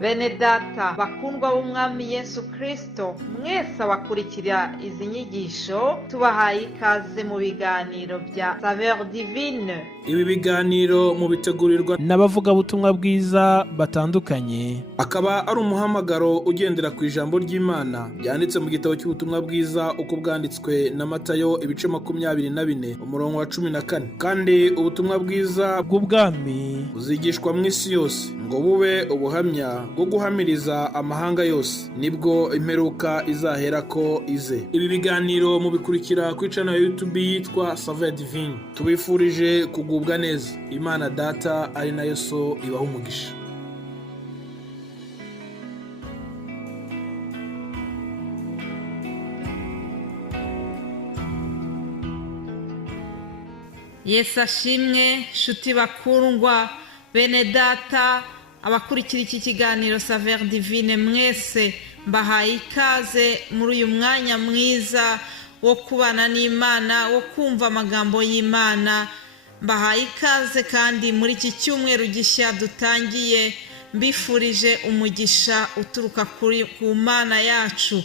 Bene data bakundwa b'umwami Yesu Kristo, mwese abakurikira izi nyigisho tubahaye ikaze mu biganiro bya Saveur Divine. Ibi biganiro mu bitegurirwa n'abavugabutumwa bwiza batandukanye, akaba ari umuhamagaro ugendera ku ijambo ry'Imana byanditse mu gitabo cy'ubutumwa bwiza uko bwanditswe na Matayo ibice 24 umurongo wa 14. Kandi ubutumwa bwiza bw'ubwami buzigishwa mu isi yose ngo bube ubuhamya bwo guhamiriza amahanga yose, nibwo imperuka izahera ko ize. Ibi biganiro mubikurikira ku channel ya YouTube yitwa Saveur Divine. Tubifurije kugubwa neza. Imana Data ari nayo So ibaha umugisha. Yesu ashimwe, shuti bakundwa bene data abakurikira iki kiganiro Saveur Divine, mwese mbahaye ikaze muri uyu mwanya mwiza wo kubana n'Imana, wo kumva amagambo y'Imana. Mbahaye ikaze kandi muri iki cyumweru gishya dutangiye, mbifurije umugisha uturuka ku Mana yacu.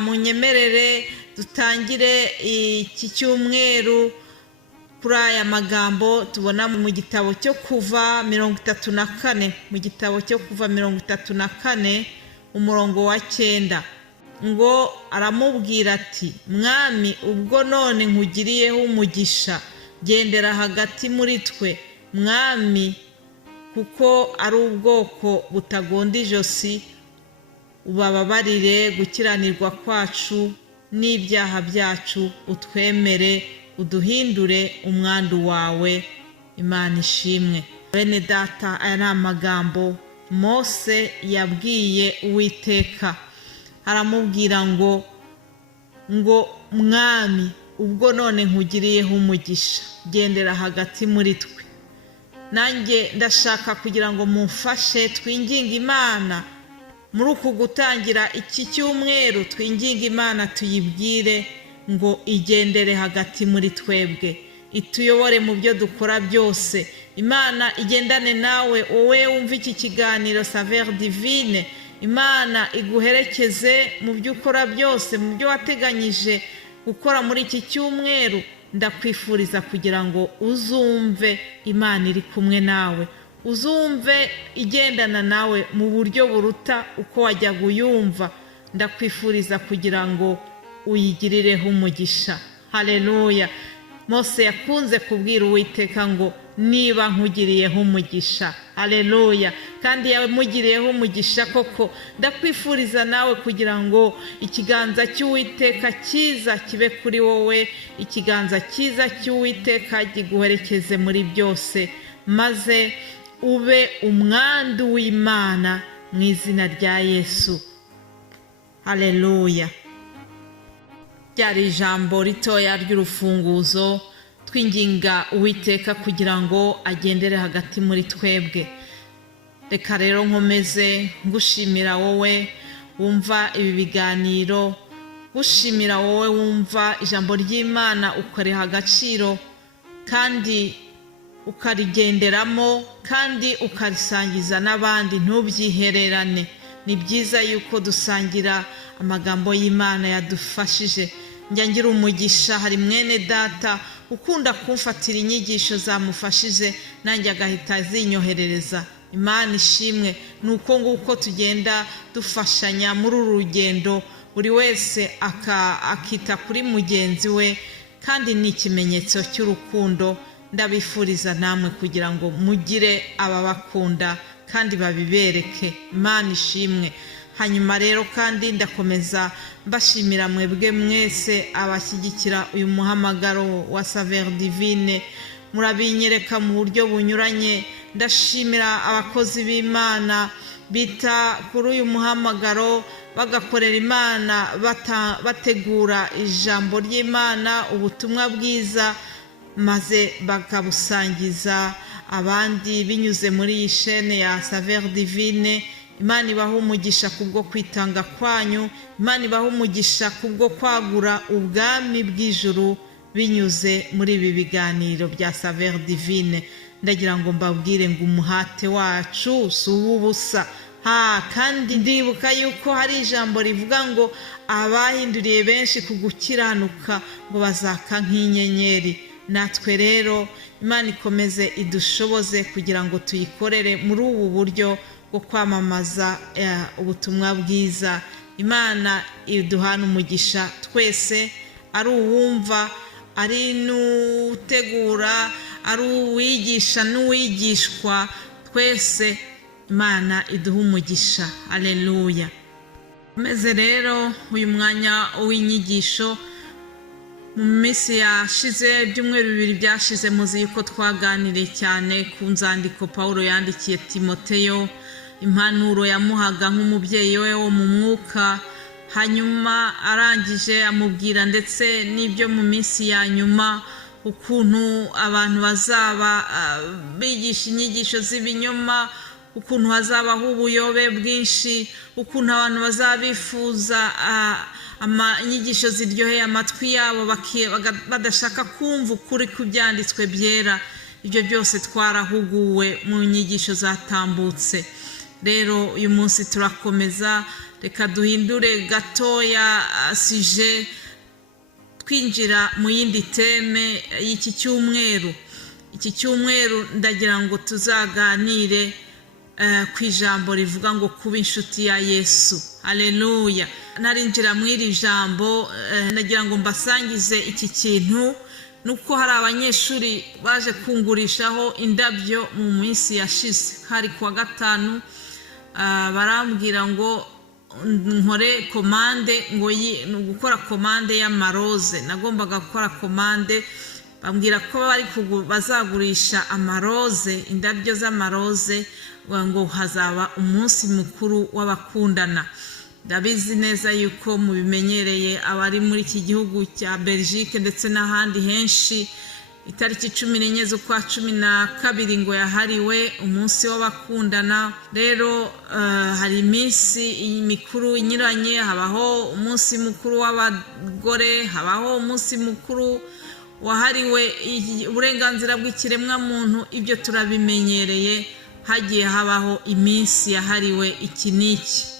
Munyemerere dutangire iki cyumweru kuri aya magambo tubona mu gitabo cyo Kuva 34, mu gitabo cyo Kuva 34 umurongo wa 9, ngo aramubwira ati, mwami ubwo none nkugiriyeho umugisha, gendera hagati muri twe mwami, kuko ari ubwoko butagonda ijosi, ubababarire gukiranirwa kwacu n'ibyaha byacu, utwemere uduhindure umwandu wawe. Imana ishimwe. Bene data, aya ni amagambo Mose yabwiye Uwiteka, aramubwira ngo mwami ubwo none nkugiriyeho umugisha, gendera hagati muri twe. Nanjye ndashaka kugira ngo mumfashe twinginge Imana muri uku gutangira iki cyumweru, twinginge Imana tuyibwire ngo igendere hagati muri twebwe, ituyobore mu byo dukora byose. Imana igendane nawe, wowe wumva iki kiganiro Saveur Divine. Imana iguherekeze mu byo ukora byose, mu byo wateganyije gukora muri iki cyumweru. Ndakwifuriza kugira ngo uzumve Imana iri kumwe nawe, uzumve igendana nawe mu buryo buruta uko wajyaga uyumva. Ndakwifuriza kugira ngo uyigirireho umugisha. Haleluya. Mose yakunze kubwira Uwiteka ngo niba nkugiriyeho umugisha. Haleluya. Kandi yawe mugiriyeho umugisha koko. Ndakwifuriza nawe kugira ngo ikiganza cy'Uwiteka cyiza kibe kuri wowe, ikiganza cyiza cy'Uwiteka giguherekeze muri byose, maze ube umwandu w'Imana mu izina rya Yesu. Haleluya. Ryari ijambo ritoya ry'urufunguzo, twinginga Uwiteka kugira ngo agendere hagati muri twebwe. Reka rero nkomeze ngushimira wowe wumva ibi biganiro, gushimira wowe wumva ijambo ry'Imana ukariha agaciro kandi ukarigenderamo kandi ukarisangiza n'abandi, ntubyihererane. Ni byiza yuko dusangira amagambo y'Imana yadufashije. Njya ngira umugisha, hari mwene data ukunda kumfatira inyigisho zamufashije, nanjye agahita zinyoherereza. Imana ishimwe. Nuko nguko tugenda dufashanya muri uru rugendo, buri wese akita kuri mugenzi we, kandi ni ikimenyetso cy'urukundo. Ndabifuriza namwe kugira ngo mugire ababakunda kandi babibereke. Imana ishimwe. Hanyuma rero kandi ndakomeza mbashimira mwebwe mwese abashyigikira uyu muhamagaro wa Saveur Divine, murabinyereka mu buryo bunyuranye. Ndashimira abakozi b'Imana bita kuri uyu muhamagaro, bagakorera Imana, bategura ijambo ry'Imana, ubutumwa bwiza, maze bakabusangiza abandi binyuze muri iyi chaîne ya Saveur Divine. Imana ibaha umugisha kubwo kwitanga kwanyu, Imana ibaha umugisha kubwo kwagura ubwami bw'ijuru binyuze muri ibi biganiro bya Saveur Divine. Ndagira ngo mbabwire ngo umuhate wacu si uw'ubusa, kandi ndibuka yuko hari ijambo rivuga ngo abahinduriye benshi ku gukiranuka ngo bazaka nk'inyenyeri. natwe rero Imana ikomeze idushoboze kugira ngo tuyikorere muri ubu buryo bwo kwamamaza ubutumwa bwiza. Imana iduhana umugisha twese, ari uwumva, ari n'utegura, ari uwigisha n'uwigishwa, twese Imana iduha umugisha. Haleluya. Komeze rero uyu mwanya w'inyigisho. Mu minsi yashize, ibyumweru 2 byashize, muzi yuko twaganiriye cyane ku nzandiko Pawulo yandikiye Timoteyo, impanuro yamuhaga nk'umubyeyi we wo mu mwuka. Hanyuma arangije amubwira ndetse n'ibyo mu minsi ya nyuma, ukuntu abantu bazaba bigisha inyigisho z'ibinyoma, ukuntu hazabaho ubuyobe bwinshi, ukuntu abantu bazabifuza inyigisho ziryoheye amatwi yabo badashaka kumva ukuri kubyanditswe byera. Ibyo byose twarahuguwe mu nyigisho zatambutse. Rero uyu munsi turakomeza, reka duhindure gatoya sije, twinjira mu yindi teme y'iki cyumweru. Iki cyumweru ndagira ngo tuzaganire ku ijambo rivuga ngo kuba inshuti ya Yesu. Haleluya. Narinjira mu iri jambo, nagira ngo mbasangize iki kintu, nuko hari abanyeshuri baje kungurishaho indabyo mu minsi yashize. Hari kuwa gatanu, barambwira ngo nkore komande, ngo gukora komande y'amaroze. Nagombaga gukora komande, bambwira ko bazagurisha amaroze, indabyo z'amaroze, ngo hazaba umunsi mukuru w'abakundana. Ndabizi neza yuko mubimenyereye abari muri iki gihugu cya Belgique ndetse n'ahandi henshi, itariki 14 z'ukwa 12 ngo yahariwe umunsi w'abakundana. Rero hari iminsi mikuru inyuranye, habaho umunsi mukuru w'abagore, habaho umunsi mukuru wahariwe uburenganzira bw'ikiremwa muntu. Ibyo turabimenyereye, hagiye habaho iminsi yahariwe iki n'iki.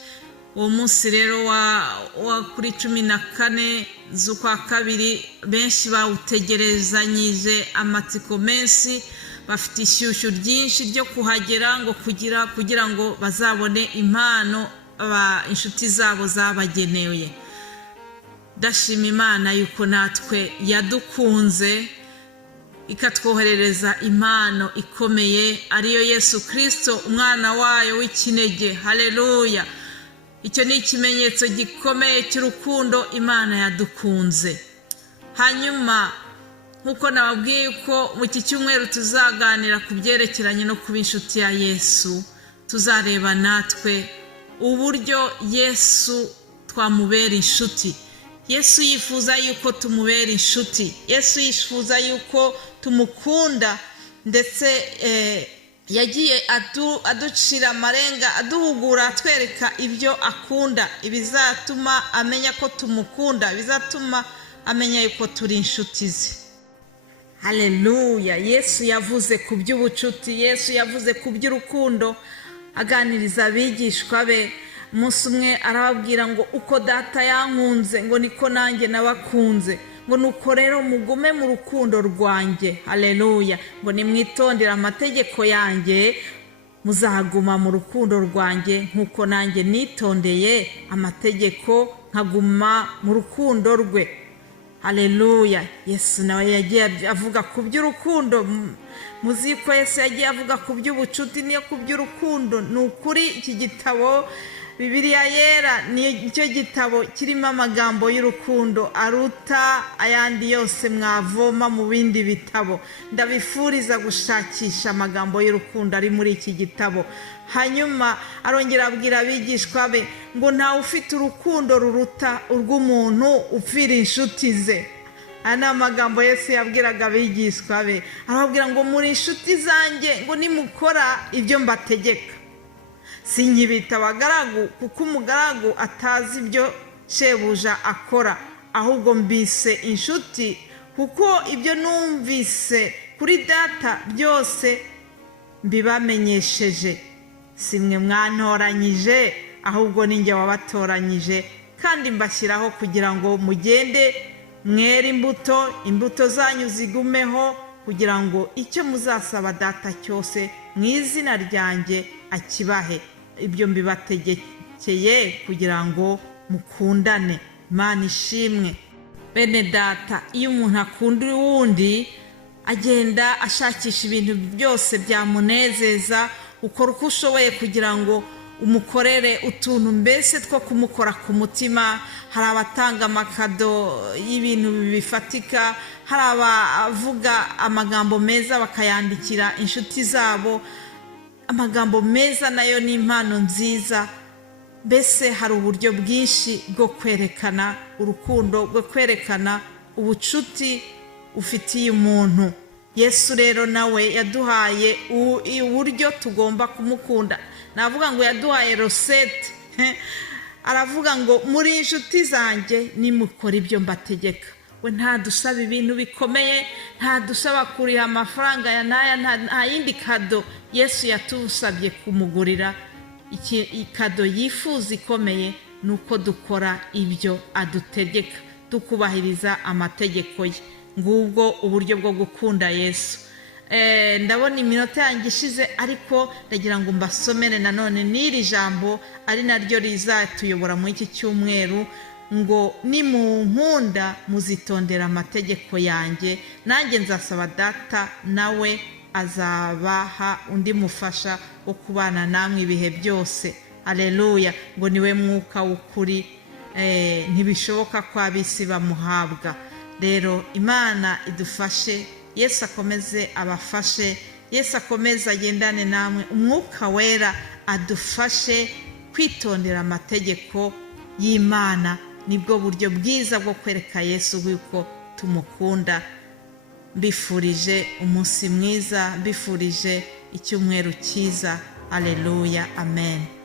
Uwo munsi rero wa kuri 14 z'ukwa 2 benshi bawutegerezanyije amatsiko menshi, bafite ishyushyu ryinshi ryo kuhagera ngo kugira ngo bazabone impano inshuti zabo zabagenewe. Ndashima Imana yuko natwe yadukunze ikatwoherereza impano ikomeye, ariyo Yesu Kristo, umwana wayo w'ikinege. Haleluya. Icyo ni ikimenyetso gikomeye cy'urukundo Imana yadukunze. Hanyuma nkuko nababwiye yuko mu iki cyumweru tuzaganira ku byerekeranye no kuba inshuti ya Yesu, tuzareba natwe uburyo Yesu twamubera inshuti. Yesu yifuza yuko tumubera inshuti. Yesu yifuza yuko tumukunda, ndetse yagiye aducira amarenga, aduhugura, atwereka ibyo akunda, ibizatuma amenya ko tumukunda, bizatuma amenya yuko turi inshuti ze. Haleluya. Yesu yavuze ku by'ubucuti, Yesu yavuze ku by'urukundo, aganiriza abigishwa be. Umunsi umwe arababwira ngo uko data yankunze ngo niko nanjye nabakunze, ngo nuko rero mugume mu rukundo rwanjye. Haleluya. Ngo nimwitondere amategeko yanjye, muzaguma mu rukundo rwanjye nkuko nanjye nitondeye amategeko nkaguma mu rukundo rwe. Haleluya. Yesu nawe yagiye avuga ku by'urukundo. Muzi ko Yesu yagiye avuga ku by'ubucuti niyo ku by'urukundo. Ni ukuri iki gitabo Bibiliya yera nicyo gitabo kirimo amagambo y'urukundo aruta ayandi yose mwavoma mu bindi bitabo. Ndabifuriza gushakisha amagambo y'urukundo ari muri iki gitabo. Hanyuma arongera abwira abigishwa be ngo ntawe ufite urukundo ruruta urw'umuntu upfira inshuti ze. Aya ni amagambo Yesu yabwiraga abigishwa be. Arababwira ngo muri inshuti zanjye ngo nimukora ibyo mbategeka. Sinkibita abagaragu, kuko umugaragu atazi ibyo shebuja akora, ahubwo mbise inshuti kuko ibyo numvise kuri data byose mbibamenyesheje. si mwe mwantoranyije ahubwo ni njye wabatoranyije kandi mbashyiraho kugira ngo mugende mwere imbuto zanyu zigumeho, kugira ngo icyo muzasaba data cyose mu izina ryanjye akibahe. Ibyo mbibategekeye kugira ngo mukundane. Imana ishimwe. Bene data, iyo umuntu akunda uwundi agenda ashakisha ibintu byose byamunezeza, ukora uko ushoboye kugira ngo umukorere utuntu mbese two kumukora ku mutima. Hari abatanga amakado y'ibintu bifatika, hari abavuga amagambo meza bakayandikira inshuti zabo. Amagambo meza nayo ni impano nziza. Mbese hari uburyo bwinshi bwo kwerekana urukundo, bwo kwerekana ubucuti ufitiye umuntu. Yesu rero nawe yaduhaye uburyo tugomba kumukunda. Navuga ngo yaduhaye rosette. Aravuga ngo muri inshuti zanjye nimukora ibyo mbategeka. We ntadusaba ibintu bikomeye, ntadusaba kuriha amafaranga ya nta yindi kado Yesu yatusabye kumugurira. Ikado yifuza ikomeye ni uko dukora ibyo adutegeka, tukubahiriza amategeko ye. Ngubwo uburyo bwo gukunda Yesu. Ndabona iminota yanjye ishize, ariko ndagira ngo mbasomere nanone n'iri jambo ari naryo rizatuyobora muri iki cyumweru, ngo nimunkunda muzitondera amategeko yanjye, nanjye nzasaba data nawe azabaha undi mufasha wo kubana namwe ibihe byose. Haleluya. Ngo niwe mwuka w'ukuri, ntibishoboka ko ab'isi bamuhabwa. Rero Imana idufashe, Yesu akomeze abafashe, Yesu akomeze agendane namwe, umwuka wera adufashe kwitondera amategeko y'Imana. Nibwo buryo bwiza bwo kwereka Yesu yuko tumukunda. Mbifurije umunsi mwiza, mbifurije icyumweru cyiza. Haleluya, amen.